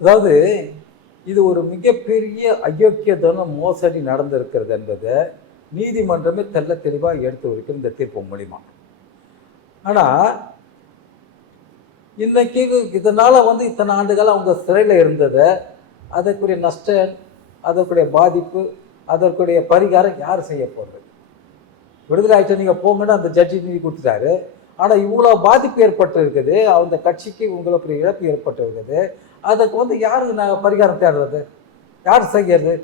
அதாவது இது ஒரு மிகப்பெரிய அயோக்கியத்தன மோசடி நடந்திருக்கிறது என்பதை நீதிமன்றமே தெல்ல தெளிவாக எடுத்து வைக்கிற இந்த தீர்ப்பு மூலிமா. ஆனால் இன்னைக்கு இதனால் இத்தனை ஆண்டுகள் அவங்க சிறையில் இருந்ததை அதற்குரிய நஷ்டம், அதற்குரிய பாதிப்பு, அதற்குரிய பரிகாரம் யார் செய்ய போகிறது? விடுதலை ஆகிட்ட நீங்கள் போங்கன்னு அந்த ஜட்ஜி நீதி கொடுத்துட்டாரு. ஆனால் இவ்வளோ பாதிப்பு ஏற்பட்டு இருக்குது, அந்த கட்சிக்கு உங்களுக்கு இழப்பு ஏற்பட்டு இருக்குது. அதுக்கு யாருக்கு நான் பரிகாரம் தேடுறது, யார் செய்கிறது?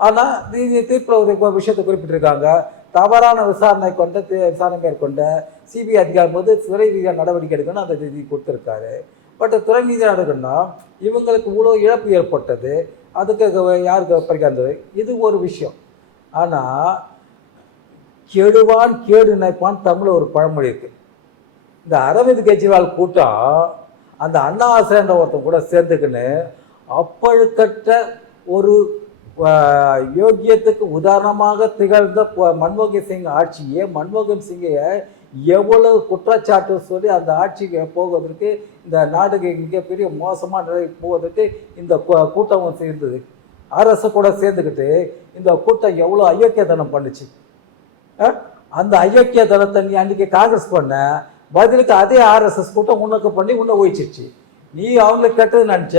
ஆனால் நீதி தீர்ப்பில் ஒரு விஷயத்தை குறிப்பிட்டிருக்காங்க. தவறான விசாரணை மேற்கொண்ட சிபிஐ அதிகாரி துறை ரீதியாக நடவடிக்கை எடுக்கணும்னு அந்த நீதி கொடுத்துருக்காரு. பட் துறை ரீதியாக நடக்கணும்னா இவங்களுக்கு இவ்வளோ இழப்பு ஏற்பட்டது, அதுக்கு யாருக்கு பரிகாரம்? இது ஒரு விஷயம். ஆனால் கெடுவான் கேடு நினைப்பான் தமிழ் ஒரு பழமொழி இருக்கு. இந்த அரவிந்த் கெஜ்ரிவால் கூட்டம் அந்த அண்ணா ஆசிரியர் ஒருத்தன் கூட சேர்ந்துக்குன்னு அப்பழுக்கற்ற ஒரு யோக்கியத்துக்கு உதாரணமாக திகழ்ந்த மன்மோகன் சிங் மன்மோகன் சிங்கை எவ்வளவு குற்றச்சாட்டு சொல்லி அந்த ஆட்சிக்கு போவதற்கு, இந்த நாட்டுக்கு மிகப்பெரிய மோசமான நிலை போவதற்கு இந்த கூட்டம் சேர்ந்தது. அரசு கூட சேர்ந்துக்கிட்டு இந்த கூட்டம் எவ்வளோ அயோக்கியத்தனம் பண்ணுச்சு. அந்த அயோக்கியத்தனத்தை நீ அன்றைக்கி காங்கிரஸ் பண்ண பதிலுக்கு அதே ஆர்எஸ்எஸ் கூட்டம் உனக்கு பண்ணி உன்னை ஒழிச்சிருச்சு. நீ அவங்களுக்கு கெட்டது நினச்ச,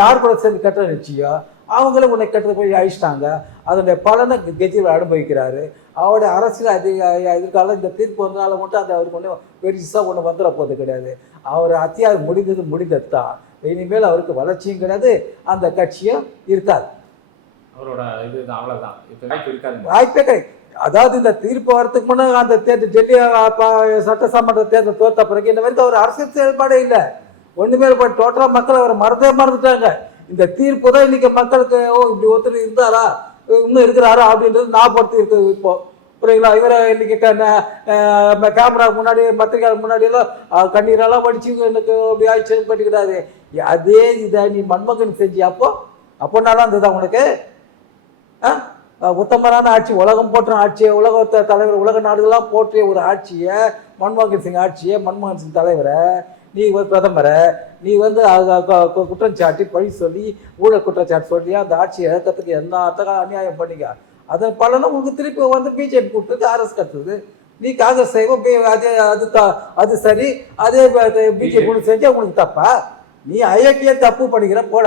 யார் கூட சேர்ந்து கெட்டது நினச்சியோ அவங்களே உன்னை கெட்டது போய் அழிச்சிட்டாங்க. அதனுடைய பலனை கெஜ்ரிவால் அனுபவிக்கிறாரு. அவருடைய அரசியல் எதிர்காலம் இந்த தீர்ப்பு வந்தனால மட்டும் அது அவருக்கு ஒன்றும் பெருசாக ஒன்று வந்துட போகிறது கிடையாது. அவர் அத்தியாயம் முடிந்தது தான். இனிமேல் அவருக்கு வளர்ச்சியும் கிடையாது, அந்த கட்சியும் இருக்காது. அவரோட இது அவ்வளோதான், வாய்ப்பே கிடையாது. அதாவது இந்த தீர்ப்பு வரத்துக்கு முன்னாடி அந்த தேர்தல் டெல்லி சட்டசபை தேர்தல் தோற்ற பிறகு இந்த வரைக்கும் அவர் அரசியல் செயல்பாடே இல்லை, ஒன்றுமே டோட்டலாக மக்கள் அவர் மறந்துட்டாங்க. இந்த தீர்ப்பு தான் இன்னைக்கு மக்களுக்கு இப்படி ஒருத்தர் இருந்தாரா, இன்னும் இருக்கிறாரா அப்படின்றது ஞாபகப்படுத்தி இருக்கு. இப்போ புரியுங்களா? இவரை இன்னைக்கு கேமரா முன்னாடி பத்திரிகையாளர் முன்னாடியெல்லாம் கண்ணீரெல்லாம் வடிச்சு எனக்கு அப்படி ஆயிடுச்சு பண்ணிக்கிறாரு. அதே இதை நீ மன்மோகன் செஞ்சு அப்போ நல்லா இருந்ததா உனக்கு? உத்தமரான ஆட்சி, உலகம் போற்ற ஆட்சியை, உலக தலைவர், உலக நாடுகள்லாம் போற்றிய ஒரு ஆட்சியை, மன்மோகன் சிங் ஆட்சியை, மன்மோகன் சிங் தலைவரை, நீ பிரதமரை நீ குற்றம் சாட்டி பழி சொல்லி ஊழல் குற்றச்சாட்டு சொல்லி அந்த ஆட்சியை இழக்கிறதுக்கு என்னத்தக்க அநியாயம் பண்ணிக்க. அதன் பலனும் உங்களுக்கு திருப்பி பிஜேபி கூப்பிட்டு அரசு கட்டுறது. நீ காங்கிரஸ் செய்வோம் அது சரி, அதே பிஜேபி செஞ்சா உங்களுக்கு தப்பா? நீ ஐஐடியை தப்பு பண்ணிக்கிற போட.